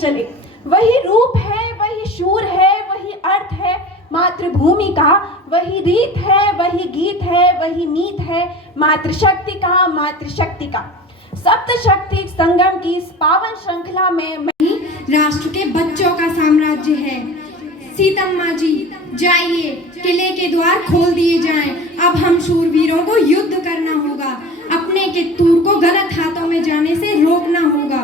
चले। वही रूप है, वही शूर है, वही अर्थ है मातृभूमि का, वही रीत है, वही गीत है, वही मीत है मातृशक्ति का, मातृशक्ति का। सप्त शक्ति संगम की इस पावन श्रृंखला में राष्ट्र के बच्चों का साम्राज्य है। सीतम्मा जी जाइए, किले के द्वार खोल दिए जाएं। अब हम शूरवीरों को युद्ध करना होगा, अपने के तूर को गलत हाथों में जाने से रोकना होगा।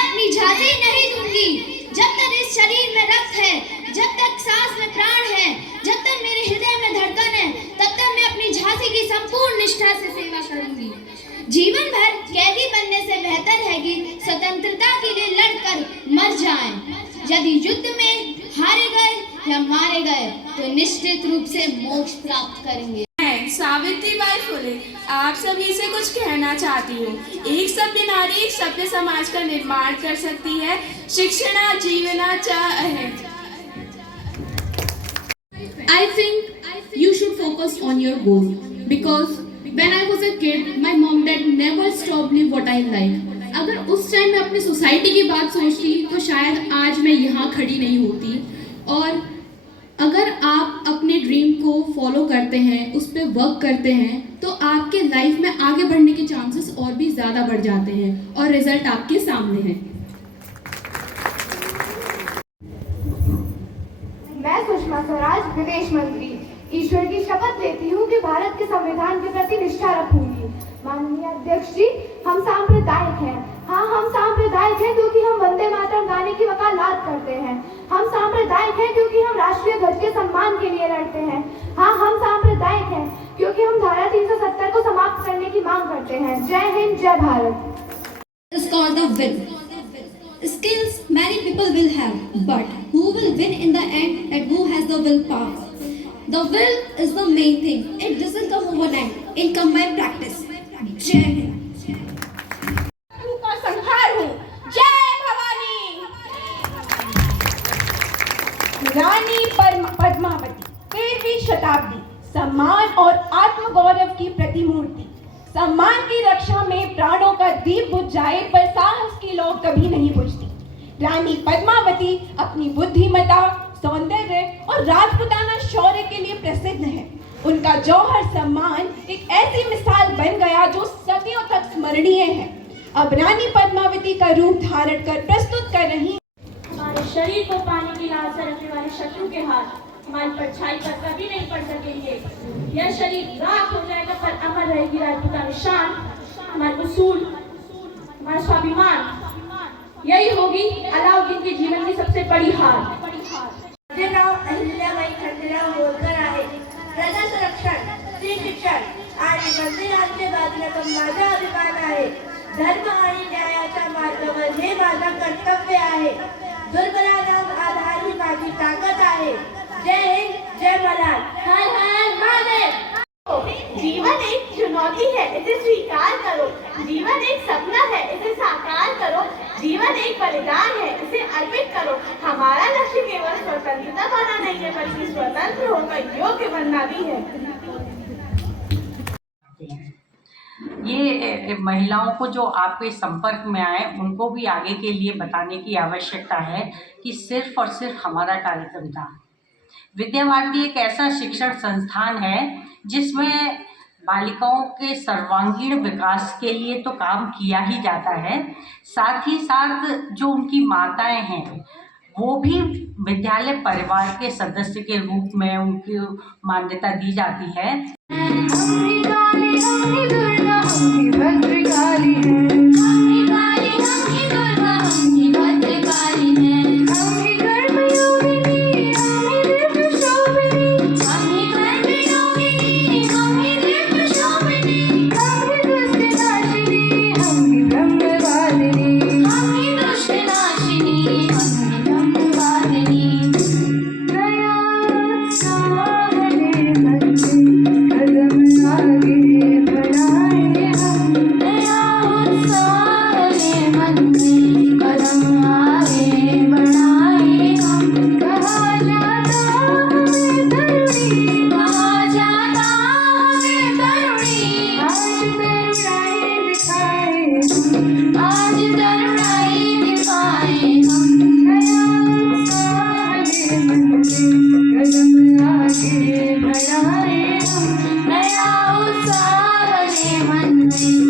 अपनी झांसी नहीं दूंगी जब तक इस शरीर में रक्त है, जब तक सांस में प्राण है, जब तक मेरे हृदय में धड़कन है, तब तक मैं अपनी झांसी की संपूर्ण निष्ठा से सेवा करूंगी। जीवन भर कैदी बनने से बेहतर है कि स्वतंत्रता के लिए लड़कर मर जाएं। यदि युद्ध में हारे गए या मारे गए तो निश्चित रूप से मोक्ष प्राप्त करेंगे। सावित्रीबाई फुले आप सभी से कुछ कहना चाहती हूँ। एक सभ्य नारी एक सभ्य समाज का निर्माण कर सकती है। शिक्षणा जीवना च अहेत। I think you should focus on your goal because when I was a kid, my mom dad never stopped me what I like. अगर उस टाइम मैं अपनी सोसाइटी की बात सोचती तो शायद आज मैं यहाँ खड़ी नहीं होती। और अगर आप अपने ड्रीम को फॉलो करते हैं, उस पर वर्क करते हैं, तो आपके लाइफ में आगे बढ़ने के चांसेस और भी ज़्यादा बढ़ जाते हैं और रिजल्ट आपके सामने है। मैं सुषमा स्वराज विदेश मंत्री ईश्वर की शपथ लेती हूँ कि भारत के संविधान के प्रति निष्ठा रखूंगी। माननीय अध्यक्ष जी, हम सांप्रदायिक हैं। हाँ, हम सांप्रदायिक हैं क्योंकि हम वंदे मातरम गाने की वकालत करते हैं। हम सांप्रदायिक हैं क्योंकि हम राष्ट्रीय ध्वज के सम्मान के लिए लड़ते हैं। हाँ, हम सांप्रदायिक हैं क्योंकि हम धारा 370 को समाप्त करने की मांग करते हैं। जय हिंद, जय Bharat. It's called the will. Skills many people will have, but who will win in the end and who has the willpower? The will is the main thing. It doesn't come overnight. It comes by practice. जय हिंद। का संहार हूँ। जय भवानी। रानी पद्मावती 13वीं शताब्दी, सम्मान और आत्मगौरव की प्रतिमूर्ति, सम्मान की रक्षा में प्राणों का दीप बुझ जाए पर साहस की लौ कभी नहीं बुझती। रानी पद्मावती अपनी बुद्धिमता, सौंदर्य और राजपुताना शौर्य के लिए प्रसिद्ध है। उनका जौहर सम्मान एक ऐसी मिसाल बन गया जो सदियों तक स्मरणीय है। अब रानी पद्मावती का रूप धारण कर प्रस्तुत कर रही हमारे शरीर को पानी की लालसा से रखने वाले शत्रु के हाथ हमारी परछाई पर कभी नहीं पड़ सकेंगे। यह शरीर राख हो जाएगा पर अमर रहेगी राजपूतानी शान, हमारे उसूल, हमारा स्वाभिमान। यही होगी अलाउद्दीन के जीवन की सबसे बड़ी हार। माझे नाव अहिल्याबाई खंडेराव होळकर आहे। प्रजा संरक्षण, स्त्री शिक्षण आणि मंदिरांचे बांधकाम माझा अभिमान आहे। धर्म आणि न्यायाच्या मार्गावर हे माझा कर्तव्य आहे। दुर्बलांवर आधार ही माझी ताकद आहे। जय हिंद, जय मलाल, हर हर महादेव। जीवन एक चुनौती है, इसे स्वीकार करो। जीवन एक सपना है, इसे साकार करो। जीवन एक बलिदान है, इसे अर्पित करो। हमारा लक्ष्य केवल स्वतंत्रता पाना नहीं है बल्कि स्वतंत्र होकर योग्य बनना भी है। ये महिलाओं को जो आपके संपर्क में आए उनको भी आगे के लिए बताने की आवश्यकता है कि सिर्फ और सिर्फ हमारा कार्यक्रम था। विद्या भारती एक ऐसा शिक्षण संस्थान है जिसमें बालिकाओं के सर्वांगीण विकास के लिए तो काम किया ही जाता है, साथ ही साथ जो उनकी माताएं हैं वो भी विद्यालय परिवार के सदस्य के रूप में उनकी मान्यता दी जाती है। बढ़ाए हम नया उत्साह ले मन में।